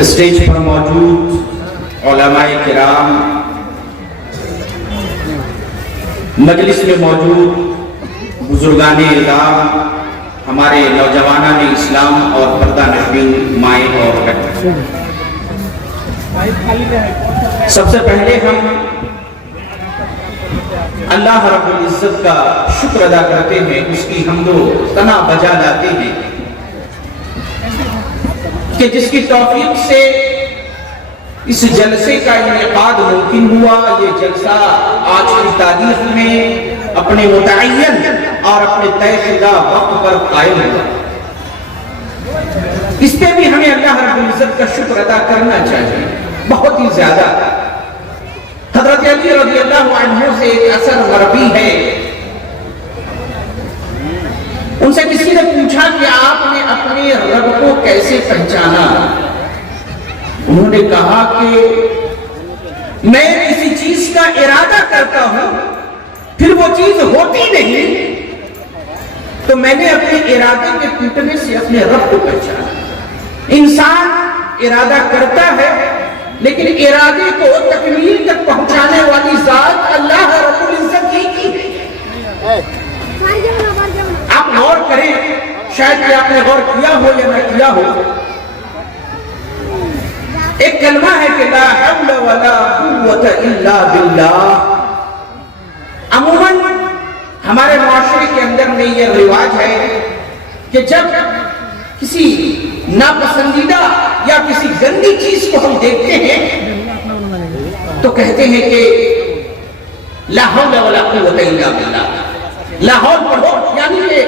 Stage پر موجود علماء کرام، مجلس میں موجود بزرگان اعظام، ہمارے نوجوانان اسلام اور پردہ نشین مائیں اور بہنیں، سب سے پہلے ہم اللہ رب العزت کا شکر ادا کرتے ہیں، اس کی حمد و ثنا بجا لاتے ہیں کہ جس کی توفیق سے اس جلسے کا انعقاد ممکن ہوا۔ یہ جلسہ آج کی تاریخ میں اپنے متعین اور اپنے طے شدہ وقت پر قائم ہوا۔ اس پہ بھی ہمیں اللہ رب العزت کا شکر ادا کرنا چاہیے، بہت ہی زیادہ۔ حضرت علی رضی اللہ عنہ سے ایک اثر مربی ہے، ان سے کسی نے پوچھا کہ آپ نے اپنے رب کو کیسے پہچانا؟ انہوں نے کہا کہ میں کسی چیز کا ارادہ کرتا ہوں، پھر وہ چیز ہوتی نہیں، تو میں نے اپنے ارادے کے ٹوٹنے سے اپنے رب کو پہچانا۔ انسان ارادہ کرتا ہے، لیکن ارادے کو تکمیل تک پہنچانے والی ذات اللہ رب العزت ہی کی ہے۔ آپ غور کریں، شاید کہ آپ نے غور کیا ہو یا نہ کیا ہو، ایک کلمہ ہے کہ لا حول ولا قوت الا باللہ۔ عموماً ہمارے معاشرے کے اندر میں یہ رواج ہے کہ جب کسی ناپسندیدہ یا کسی گندی چیز کو ہم دیکھتے ہیں تو کہتے ہیں کہ لا حول ولا قوت الا باللہ، لاہور پڑھو، یعنی کہ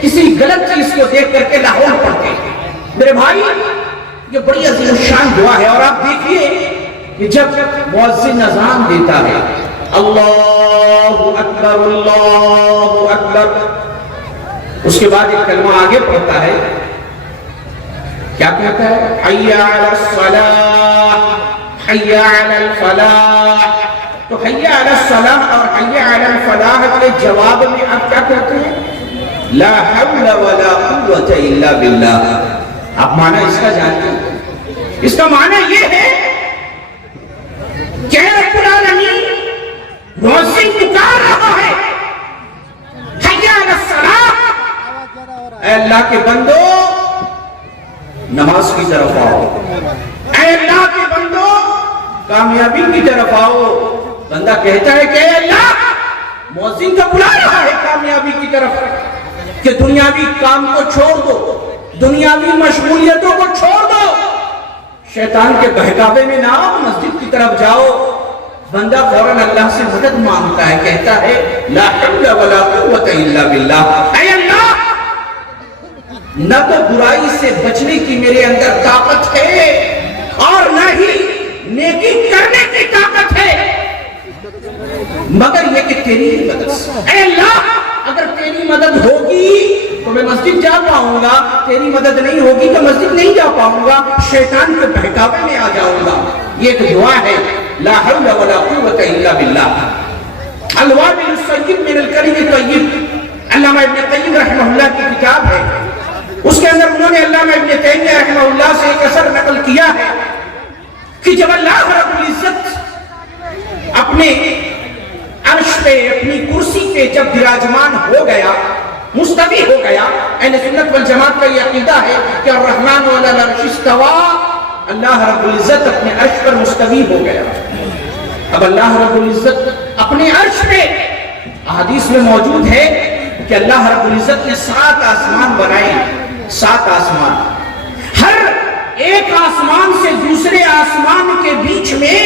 کسی غلط چیز کو دیکھ کر کے لاہور پڑھتے ہیں۔ میرے بھائی، یہ بڑی عظیم شان دعا ہے، اور آپ دیکھیے کہ جب مؤذن اذان دیتا ہے اللہ اکبر اللہ اکبر، اس کے بعد ایک کلمہ آگے پڑھتا ہے، کیا کہتا ہے؟ حی علی الصلاۃ حی علی الفلاح۔ تو حی علی الصلاۃ اور حی علی الفلاح کے جواب میں آپ کیا کہتے ہیں؟ لا حول ولا قوت الا باللہ۔ آپ معنی اس کا جانتے ہیں؟ اس کا معنی یہ ہے کہ رب العالمین مؤذن پکار رہا ہے، حی علی الصلاۃ، اے اللہ کے بندو نماز کی طرف آؤ، اے اللہ کے بندو کامیابی کی طرف آؤ۔ بندہ کہتا ہے کہ اے اللہ، مؤذن تو بلا رہا ہے کامیابی کی طرف، کہ دنیاوی کام کو چھوڑ دو، دنیاوی مشغولیتوں کو چھوڑ دو، شیطان کے بہکاوے میں نہ آؤ، مسجد کی طرف جاؤ۔ بندہ فوراً اللہ سے مدد مانگتا ہے، کہتا ہے لا حول ولا قوت الا باللہ، اے اللہ نہ تو برائی سے بچنے کی میرے اندر طاقت ہے اور نہ ہی نیکی کرنے کی طاقت ہے، مگر یہ کہ تیری مدد سے۔ اے اللہ، اگر تیری مدد ہوگی تو میں مسجد جا پاؤں گا، تیری مدد نہیں ہوگی تو مسجد نہیں جا پاؤں گا، شیطان کے بہکاوے میں آ جاؤں گا۔ یہ ایک دعا ہے، لا حول ولا قوت الا باللہ۔ الوابل الصیب من الکلم الطیب، علامہ ابن قیم رحمہ اللہ کی کتاب ہے، اس کے اندر انہوں نے علامہ ابن تیمیہ رحمہ اللہ سے ایک اثر نقل کیا ہے کہ جب اللہ رب العزت اپنے عرش پہ، اپنی کرسی پہ جب براجمان ہو گیا، مستوی ہو گیا، اہل سنت والجماعت کا یہ عقیدہ ہے کہ الرحمن علی العرش استویٰ، اللہ رب العزت اپنے عرش پر مستوی ہو گیا۔ اب اللہ رب العزت اپنے عرش پہ، احادیث میں موجود ہے کہ اللہ رب العزت نے 7 آسمان بنائے، 7 آسمان، ہر ایک آسمان سے دوسرے آسمان کے بیچ میں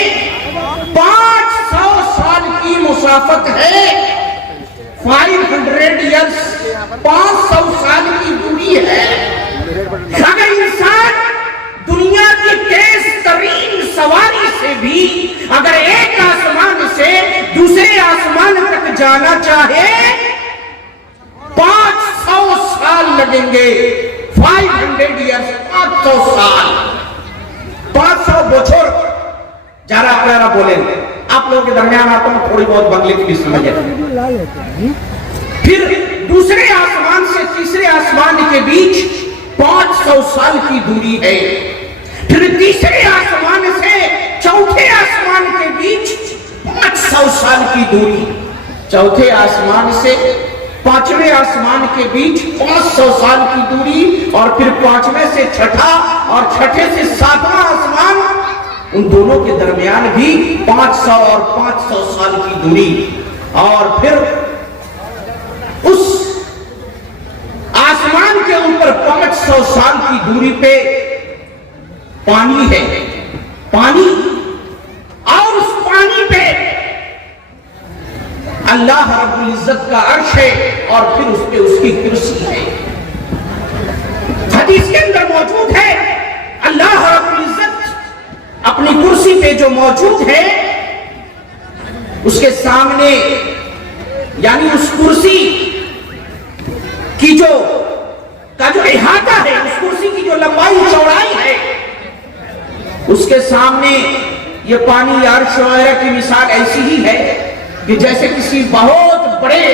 500 سال کی مسافت ہے، 500 ایئرس، 500 سال کی دوری ہے۔ اگر انسان دنیا کی تیز ترین سواری سے بھی اگر ایک آسمان سے دوسرے آسمان تک جانا چاہے 500 سال لگیں گے، 500 ایئرس، 500 سال، 500 بچھر۔ جارا پیارا بولیں، آپ لوگوں کے درمیان آتا ہوں، تھوڑی بہت بنگلے کی بھی سمجھ ہے۔ پھر دوسرے آسمان سے تیسرے آسمان کے بیچ 500 سال کی دوری ہے، پھر تیسرے 500 साल की दूरी, चौथे आसमान से पांचवें आसमान के बीच 500 साल की दूरी, और फिर पांचवें से छठा और छठे से सातवां आसमान, उन दोनों के दरमियान भी 500 और 500 साल की दूरी। और फिर उस आसमान के ऊपर 500 साल की दूरी पे पानी है, पानी, और उस पानी पे अल्लाह रब्बुल इज्जत का अर्श है, और फिर उस पे उसकी कुर्सी है। हदीस के अंदर मौजूद है, अल्लाह रब्बुल इज्जत अपनी कुर्सी पे जो मौजूद है, उसके सामने, यानी उस कुर्सी की जो इहाता है, उस कुर्सी की जो लंबाई चौड़ाई है, उसके सामने ये पानी, अर्श वगैरह की मिसाल ऐसी ही है कि जैसे किसी बहुत बड़े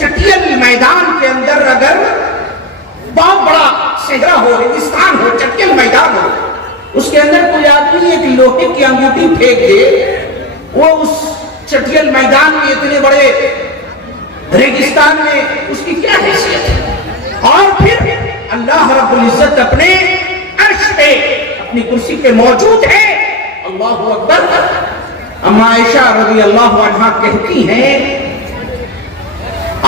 चटियल मैदान के अंदर अगर बहुत बड़ा सेहरा हो, रेगिस्तान हो, चटियल मैदान हो, उसके अंदर कोई आदमी एक लोहे की अंगूठी फेंक दे, वो उस चटियल मैदान में, इतने बड़े रेगिस्तान में उसकी क्या हैसियत है। और फिर अल्लाह रब्बुल इज्जत अपने अर्श पे, अपनी कुर्सी पे मौजूद है। अल्लाहु अकबर। अम्मा आयशा रज़ी अल्लाहु अन्हा कहती हैं,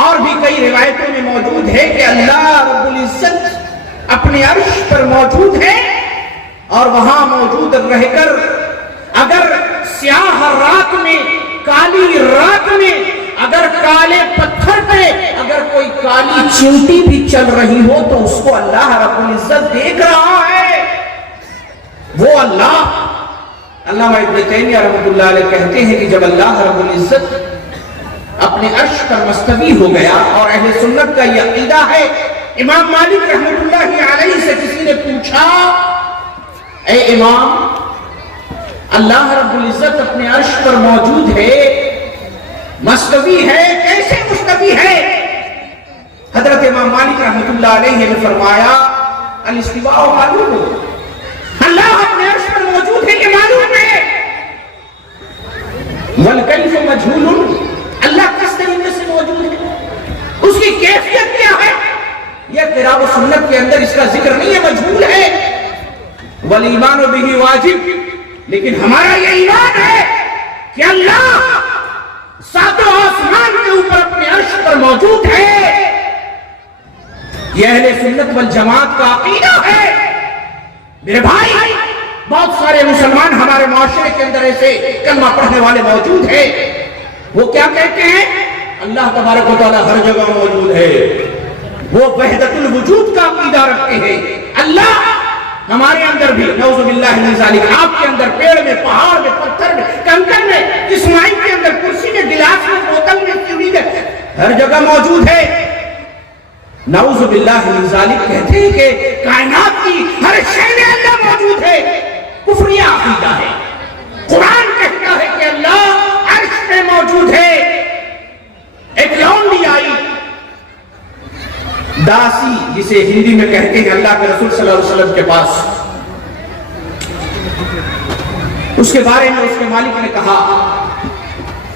और भी कई रिवायतों में मौजूद है कि अल्लाह रब्बुल इज्जत अपने अर्श पर मौजूद है, और वहां मौजूद रहकर अगर स्याह रात में, काली रात में, अगर काले पत्थर पे अगर कोई काली चींटी भी चल रही हो, तो उसको अल्लाह रब्बुल इज्जत देख रहा है। वो अल्लाह, अल्लामा इब्न तैमिया रहमतुल्लाह अलैह कहते हैं कि जब अल्लाह रब्बुल इज्जत अपने अर्श पर मुस्तवी हो गया, और अहले सुन्नत का यह अकीदा है, इमाम मालिक रहमतुल्लाह अलैह से किसी ने पूछा, ए इमाम, अल्लाह रब्बुल इज्जत अपने अर्श पर मौजूद है, मुस्तवी है, कैसे मुस्तवी है? हजरत इमाम मालिक रहमतुल्लाह अलैह ने फरमाया, अल इस्तिवा मालूम हो, अल्लाह अपने अर्श पर मौजूद है, ये मालूम है, वल कैफ मजहूल, अल्लाह किस तरीके से मौजूद है, उसकी कैफियत क्या है, यह किताब सुन्नत के अंदर इसका जिक्र नहीं है, मजहूल है। वल ईमान बिही वाजिब, लेकिन हमारा यह ईमान है कि अल्लाह सातों आसमान के ऊपर अपने अर्श पर मौजूद है। यह अहले सुन्नत वल जमात का अकीदा है। मेरे भाई, बहुत सारे मुसलमान हमारे माशरे के अंदर ऐसे कलमा पढ़ने वाले मौजूद हैं, वो क्या कहते हैं, अल्लाह तबारक व तआला हर जगह मौजूद है, वो वहदतुल वजूद का अकीदा रखते हैं। अल्लाह हमारे अंदर भी, नऊजुबिल्लाहि मिन ज़ालिक, आपके अंदर, पेड़ में, पहाड़ में, पत्थर में, कंकड़ में, इस माइक के अंदर, कुर्सी में, गिलास में, बोतल में, चूड़ी में, हर जगह मौजूद है। नऊजुबिल्लाहि मिन ज़ालिक कहते हैं कि कायनात की हर शय में अल्लाह मौजूद है। कुफ्रिया अकीदा है। कुरान कहता है कि अल्लाह अर्श में मौजूद है। एक लौंडी आई, दासी, जिसे हिंदी में कहते हैं, अल्लाह के रसूल सल्लल्लाहु अलैहि वसल्लम के पास, उसके बारे में उसके मालिक ने कहा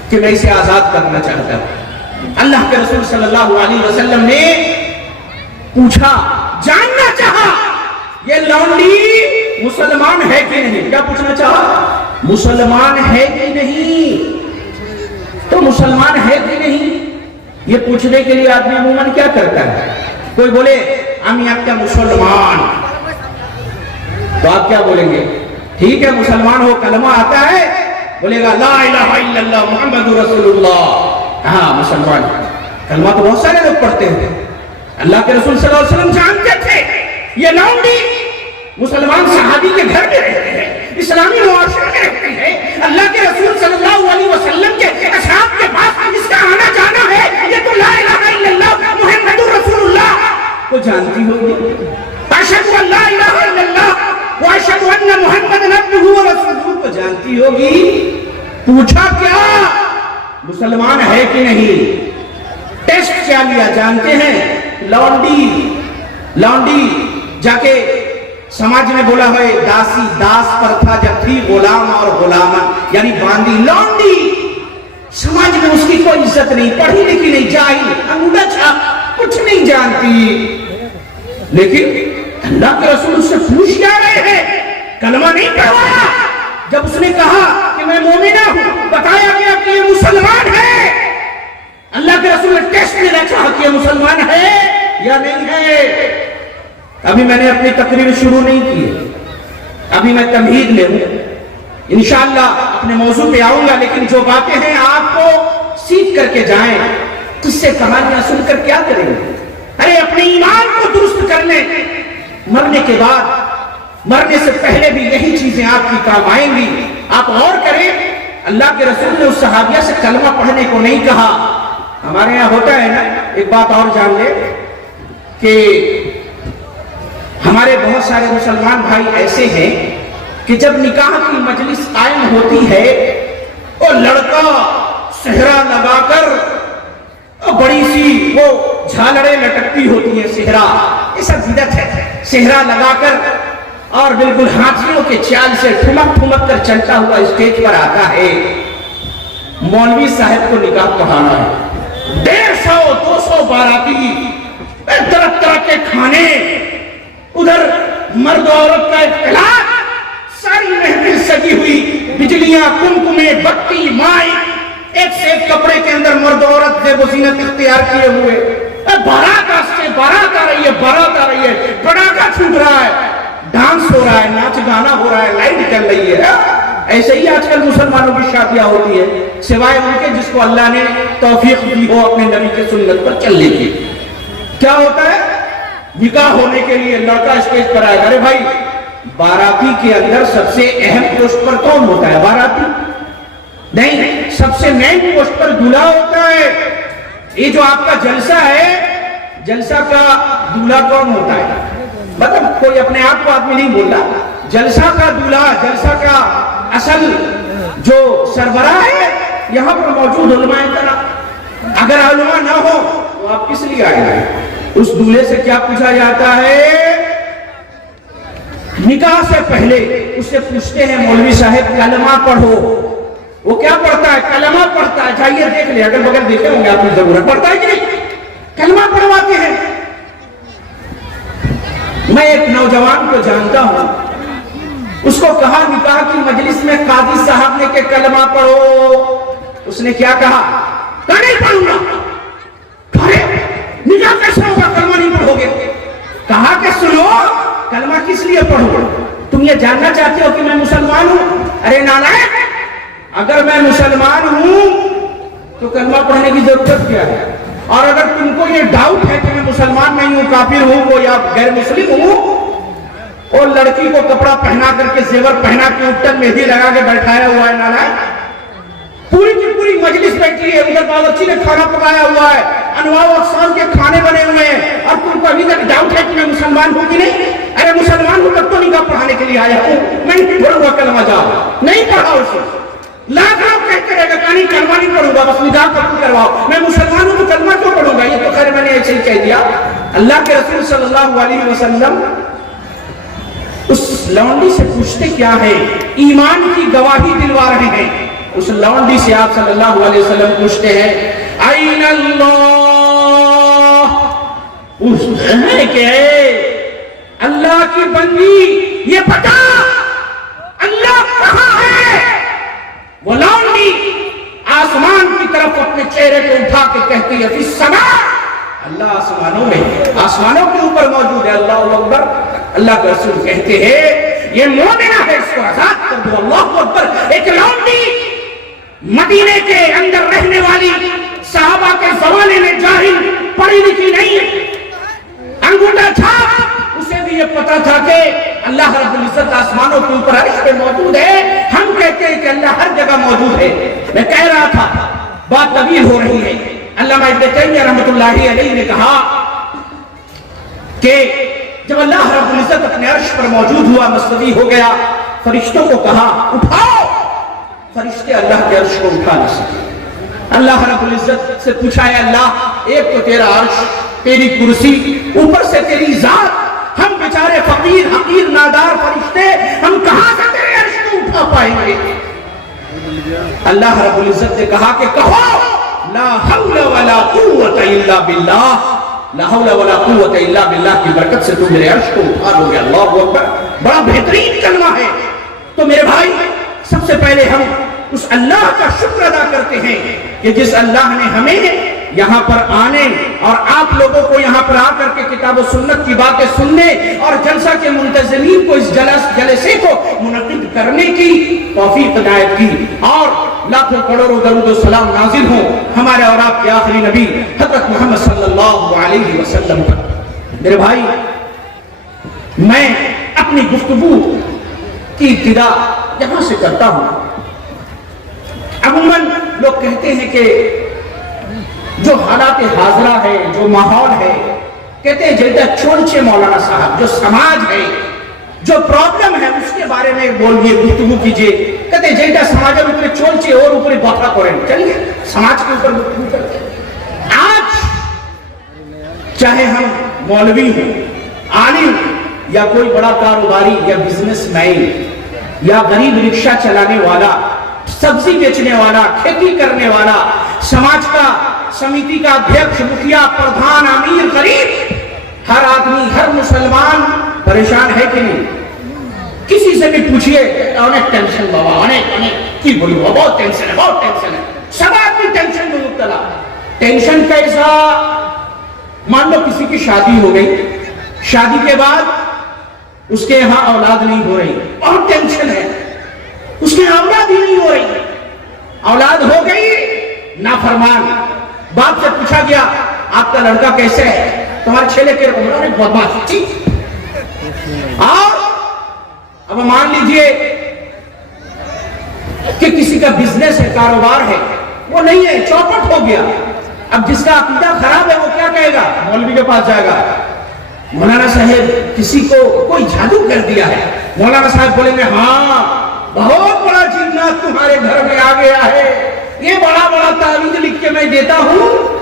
कि मैं इसे आजाद करना चाहता हूं। अल्लाह के रसूल सल्लल्लाहु अलैहि वसल्लम ने पूछा, जानना चाहा, ये लौंडी मुसलमान है कि नहीं? क्या पूछना चाहा? मुसलमान है कि नहीं? तो मुसलमान है कि नहीं, ये पूछने के लिए आदमी अमूमन क्या करता है? कोई बोले हम आपका मुसलमान, तो आप क्या बोलेंगे? ठीक है, मुसलमान हो, कलमा आता है, बोलेगा ला इलाहा इल्लल्लाह मुहम्मदुर रसूलुल्लाह, हाँ मुसलमान। कलमा तो बहुत सारे लोग पढ़ते हैं। अल्लाह के रसूल सल्लल्लाहु अलैहि वसल्लम जानते थे ये लौंडी मुसलमान सहाबी के घर में रहते हैं, इस्लामी मुआशरे में रहते हैं। अल्लाह के रसूल सल्लल्लाहु अलैहि वसल्लम के असहाब के पास इसका आना जाना है, ये तो ला इलाहा इल्लल्लाह मुहम्मदुर रसूलुल्लाह को जानती होगी। अशहदु अल्ला इलाहा इल्लल्लाह व अशहदु अन्ना मुहम्मदन अब्दुहु व रसूलुहु को जानती होगी। पूछा क्या, मुसलमान है कि नहीं? टेस्ट क्या लिया जानते हैं? लौंडी जाके समाज में बोला है दासी, दास पर था जब थी गुलाम और गुलामन, यानी बांदी। लौंडी समाज में उसकी कोई इज्जत नहीं, पढ़ी लिखी नहीं, जाहिल, अंगूठा छाप, कुछ नहीं जानती। लेकिन अल्लाह के रसूल उससे पूछ क्या रहे हैं, कलमा नहीं पढ़वाया। जब उसने कहा कि मैं मोमिना हूं, बताया गया कि ये मुसलमान है। अल्लाह के रसूल ने टेस्ट लेना चाहा कि ये मुसलमान है या नहीं है। अभी मैंने अपनी तकरीर शुरू नहीं की, अभी मैं तमहीद ले हूं, इंशाअल्लाह अपने मौजू पे आऊंगा। लेकिन जो बातें हैं आपको सीख करके जाएं, किससे कहानियां सुनकर क्या करेंगे? अरे अपने ईमान को दुरुस्त कर लें, मरने के बाद, मरने से पहले भी यही चीजें आपकी काम आएंगी। आप और करें। अल्लाह के रसूल ने उस सहाबिया से कलमा पढ़ने को नहीं कहा। हमारे यहां होता है ना, एक बात और जान ले कि हमारे बहुत सारे मुसलमान भाई ऐसे हैं कि जब निकाह की मजलिस कायम होती है और लड़का सेहरा लगाकर, बड़ी सी वो झालरें लटकती होती हैं, सेहरा, ये सब बिदअत है। सेहरा लगाकर और बिल्कुल हाथियों के चाल से ठुमक ठुमक कर चलता हुआ स्टेज पर आता है। मौलवी साहब को निकाह पढ़ाना है, 150-200 बाराती, तरह तरह के खाने, उधर मर्द औरत का इख्तिलाफ, सारी महफिल सजी हुई, बिजलियां, कुमकुमे, बत्ती, माइक, एक से एक कपड़े के अंदर मर्द औरत ज़ीनत इख्तियार किए हुए। बारात से बारात आ रही है, बारात आ रही है, पटाखा छूट रहा है, डांस हो रहा है, नाच गाना हो रहा है, लाइट चल रही है। ऐसे ही आजकल मुसलमानों की शादियां होती है, सिवाय उनके जिसको अल्लाह ने तौफीक दी हो अपने नबी के सुन्नत पर चलने की। क्या होता है? निकाह होने के लिए लड़का स्टेज पर आएगा। अरे भाई, बाराती के अंदर सबसे अहम पोस्ट पर कौन होता है? बाराती नहीं, सबसे मेन पोस्ट पर दूल्हा होता है। ये जो आपका जलसा है, जलसा का दूल्हा कौन होता है? मतलब कोई अपने आप को आदमी नहीं बोल रहा, जलसा का दूल्हा, जलसा का असल जो सरबराह है यहां पर मौजूद उलमा इकराम। अगर उलमा ना हो तो आप किस लिए आए? उस दूल्हे से क्या पूछा जाता है? निकाह से पहले उससे पूछते हैं, मौलवी साहब कलमा पढ़ो। वो क्या पढ़ता है? कलमा पढ़ता है। जाइए देख ले, अगल बगल देखे होंगे, आपकी जरूरत पढ़ता है कि नहीं? कलमा पढ़वाते हैं। मैं एक नौजवान को जानता हूं, उसको कहा निकाह की मजलिस में काजी साहब ने के कलमा पढ़ो। उसने क्या कहा? नहीं पढ़ूंगा। अरे निकाह कैसे होगा, कलमा नहीं पढ़ोगे? कहा कि सुनो, कलमा किस लिए पढ़ो? तुम ये जानना चाहते हो कि मैं मुसलमान हूं? अरे नालायक, अगर मैं मुसलमान हूं तो कलमा पढ़ने की जरूरत क्या है? और अगर तुमको ये डाउट है कि मैं मुसलमान नहीं हूं, काफिर हूं, वो या गैर मुस्लिम हूं, और लड़की को कपड़ा पहना करके, जेवर पहना के, ऊपर मेहंदी लगा के बैठाया हुआ है नालायक, पूरी की पूरी मजलिस बैठी है, उधर बावर्ची ने खाना पकाया हुआ है, अनवाउ अक़साम के खाने बने हुए हैं, और तुमको अभी तक डाउट है कि मैं मुसलमान हूं कि नहीं? अरे मुसलमान हूं तब तो निकाह पढ़ाने के लिए आया हूं, मैं नहीं पढ़ूंगा कलमा। जाओ, नहीं पढ़ा उसे। लाख लोग कहते रहेगा कहानी कलमा नहीं पढ़ूंगा, बस निकाह कबूल करवाओ। मैं मुसलमान हूं तो कलमा क्यों पढ़ूंगा? ये तो खैर मैंने ऐसे ही कह दिया। अल्लाह के रसूल सल्लल्लाहु अलैहि वसल्लम उस लौंडी से पूछते क्या है? ईमान की गवाही दिलवा रहे हैं। उस लौंडी से आप सल्लल्लाहु अलैहि वसल्लम पूछते हैं, आइन अल्लाह, पूछते हैं कि अल्लाह की बंदी, ये पता अल्लाह कहां है? वो लौंडी आसमान की तरफ अपने चेहरे को उठा के कहती है, फिस समा, अल्लाह आसमानों में, आसमानों के ऊपर मौजूद है। अल्लाहु अकबर। अल्लाह के रसूल कहते हैं, ये मोमिना है, इसको आजाद कर दो। अल्लाहु अकबर। एक लौंडी मदीने के अंदर रहने वाली, सहाबा के जमाने में जाहिल, पढ़ी लिखी नहीं, अंगूठा छाप, उसे भी ये पता था कि अल्लाह रब्बुल इज्जत आसमानों के ऊपर अर्श पे मौजूद है। हम कहते हैं कि अल्लाह हर जगह मौजूद है। मैं कह रहा था, बात तवील हो रही है। अल्लामा इब्न तैमिया रहमतुल्लाहि अलैहि ने कहा कि जब अल्लाह रब्बुल इज्जत अपने अर्श पर मौजूद हुआ, मस्तवी हो गया, फरिश्तों को कहा उठाओ। फरिश्ते अल्लाह के अर्श को उठा नहीं सके। अल्लाह रब्बुल इज्जत से पूछा है, अल्लाह एक तो तेरा अर्श, तेरी कुर्सी, ऊपर से तेरी जात, हम बेचारे फकीर हकीर नादार फरिश्ते, हम कहां से तेरे अर्श को उठा पाएंगे? اللہ رب العزت نے کہا کہ کہو لا حول ولا قوت الا باللہ، لا حول ولا قوت الا باللہ کی برکت سے تم میرے عرش کو اٹھا لو گے۔ اللہ اکبر، بڑا بہترین کلمہ ہے۔ تو میرے بھائی، سب سے پہلے ہم اس اللہ کا شکر ادا کرتے ہیں کہ جس اللہ نے ہمیں یہاں پر آنے اور آپ لوگوں کو یہاں پر آ کر کے کتاب و سنت کی باتیں سننے اور جلسہ کے منتظمین کو اس جلسے کو منعقد کرنے کی توفیق عنایت کی، اور لاکھوں کروڑوں درود و سلام نازل ہوں ہمارے اور آپ کے آخری نبی حضرت محمد صلی اللہ علیہ وسلم پر۔ میرے بھائی، میں اپنی گفتگو کی ابتدا یہاں سے کرتا ہوں۔ عموماً لوگ کہتے ہیں کہ جو حالات حاضرہ ہے، جو ماحول ہے، کہتے ہیں جیتا چونچے مولانا صاحب، جو سماج ہے، جو پرابلم ہے اس کے بارے میں بولیے، گفتگو کیجئے۔ کہتے ہیں جیتا سماج میں اوپر چونچے اور اوپر باتھا کریں، چلیے سماج کے اوپر گفتگو کرتے ہیں۔ آج چاہے ہم مولوی ہوں، عالم، یا کوئی بڑا کاروباری یا بزنس مین، یا غریب رکشہ چلانے والا، سبزی بیچنے والا، کھیتی کرنے والا، سماج کا سمیتی کا ادھیکش، مکھیا، پردھان، امیر، غریب، ہر آدمی، ہر مسلمان پریشان ہے کہ نہیں؟ کسی سے بھی پوچھئے، انہیں ٹینشن بابا، انہیں کی بولی بابا، بہت ٹینشن ہے، بہت ٹینشن ہے۔ سب آدمی ٹینشن میں مبتلا۔ ٹینشن کیسا؟ مان لو کسی کی شادی ہو گئی، شادی کے بعد اس کے یہاں اولاد نہیں ہو رہی، بہت ٹینشن ہے۔ اس کے یہاں اولاد ہی نہیں ہو رہی، اولاد ہو گئی، نافرمان۔ باپ سے پوچھا گیا آپ کا لڑکا کیسے ہے؟ تمہارے چھیلے کے عمرہ میں بدماش، ٹھیک۔ اور اب مان لیجئے کہ کسی کا بزنس ہے، کاروبار ہے، وہ نہیں ہے، چوپٹ ہو گیا۔ اب جس کا عقیدہ خراب ہے وہ کیا کہے گا؟ مولوی کے پاس جائے گا، مولانا صاحب کسی کو کوئی جادو کر دیا ہے۔ مولانا صاحب بولیں گے ہاں بہت بڑا جنات تمہارے گھر میں آ گیا ہے، یہ بڑا بڑا تعویذ لکھ کے میں دیتا ہوں،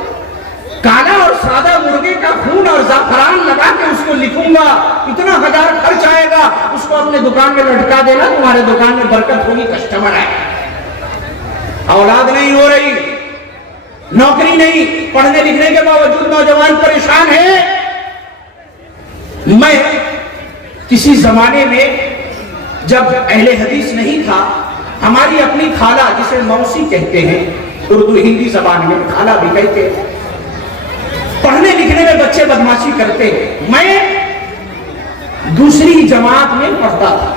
کالا اور سادہ مرغے کا خون اور زعفران لگا کے اس کو لکھوں گا، اتنا ہزار خرچ آئے گا، اس کو اپنے دکان میں لٹکا دینا، تمہارے دکان میں برکت ہوگی، کسٹمر آئے۔ اولاد نہیں ہو رہی، نوکری نہیں، پڑھنے لکھنے کے باوجود نوجوان پریشان ہے۔ میں کسی زمانے میں جب اہل حدیث نہیں تھا، ہماری اپنی خالہ جسے موسی کہتے ہیں، اردو ہندی زبان میں خالہ بھی کہتے ہیں، پڑھنے لکھنے میں بچے بدماشی کرتے ہیں۔ میں دوسری جماعت میں پڑھتا تھا،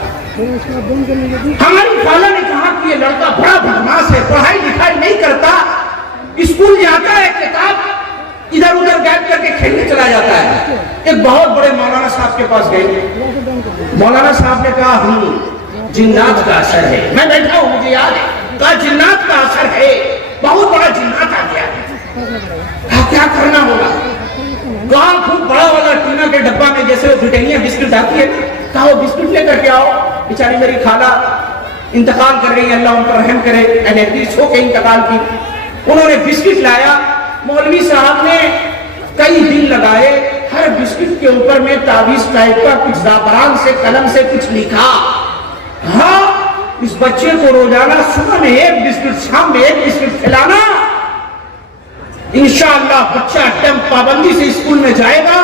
ہماری خالہ نے کہا کہ یہ لڑکا بڑا بدماش ہے، پڑھائی لکھائی نہیں کرتا، اسکول جاتا ہے، کتاب ادھر ادھر غائب کر کے کھیلنے چلا جاتا ہے۔ ایک بہت بڑے مولانا صاحب کے پاس گئے، مولانا صاحب نے کہا جنات کا اثر ہے۔ میں بیٹھا ہوں، مجھے یاد ہے، کہا جنات کا اثر ہے، بہت بڑا جنات آ گیا ہے، کیا کرنا ہوگا؟ کہا خوب بڑا والا ٹینا کے ڈبہ میں جیسے وہ بریٹینیا بسکٹ آتی ہے، کہا وہ بسکٹ لے کر کے آؤ۔ بیچاری میری خالہ انتقال کر گئی، اللہ ان پر رحم کرے، اہل ہو کے انتقال کی۔ انہوں نے بسکٹ لایا، مولوی صاحب نے کئی دن لگائے، ہر بسکٹ کے اوپر میں تعویذ ٹائپ کا کچھ زعفران سے قلم سے کچھ لکھا۔ ہاں، اس بچے کو روزانہ صبح میں ایک بسکٹ، شام میں ایک بسکٹ کھلانا، انشاءاللہ بچہ ٹائم پابندی سے اسکول میں جائے گا،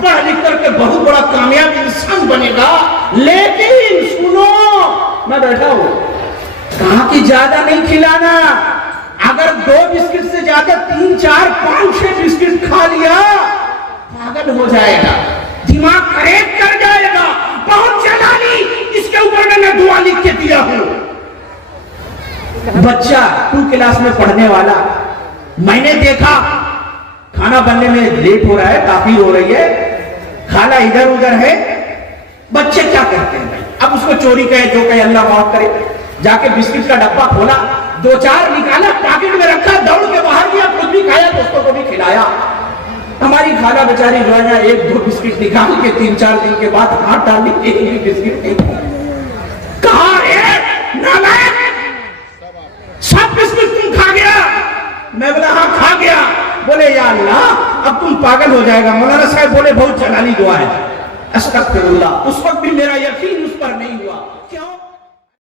پڑھ لکھ کر کے بہت بڑا کامیاب انسان بنے گا۔ لیکن سنو، میں بیٹھا ہوں، کہاں کی زیادہ نہیں کھلانا، اگر 2 بسکٹ سے زیادہ 3 4 5 6 بسکٹ کھا لیا پاگل ہو جائے گا، دماغ کریک کر جائے گا، بہت چلالی، اس کے اوپر میں دعا لکھ کے دیا ہوں۔ بچہ 2 کلاس میں پڑھنے والا، میں نے دیکھا کھانا بننے میں لیٹ ہو رہا ہے، تاخیر ہو رہی ہے، خالہ ادھر ادھر ہے، بچے کیا کرتے ہیں؟ اب اس کو چوری کہے جو کہے اللہ معاف کرے، جا کے بسکٹ کا ڈبہ کھولا، 2 4 نکالا، پاکٹ میں رکھا، دوڑ کے باہر گیا، خود بھی کھایا، دوستوں کو بھی کھلایا۔ ہماری خالہ بیچاری روزانہ 1 2 بسکٹ نکال کے 3 4 دن کے بعد ہاتھ ڈالی، ایک بھی بسکٹ نہیں۔ کہاں ہے نالائق، سب بسکٹ تم کھا گیا؟ میں بولا ہاں کھا گیا۔ بولے یا اللہ اب تم پاگل ہو جائے گا۔ مولانا صاحب بولے بہت جلالی دعا ہے، استغفر اللہ۔ اس وقت بھی میرا یقین اس پر نہیں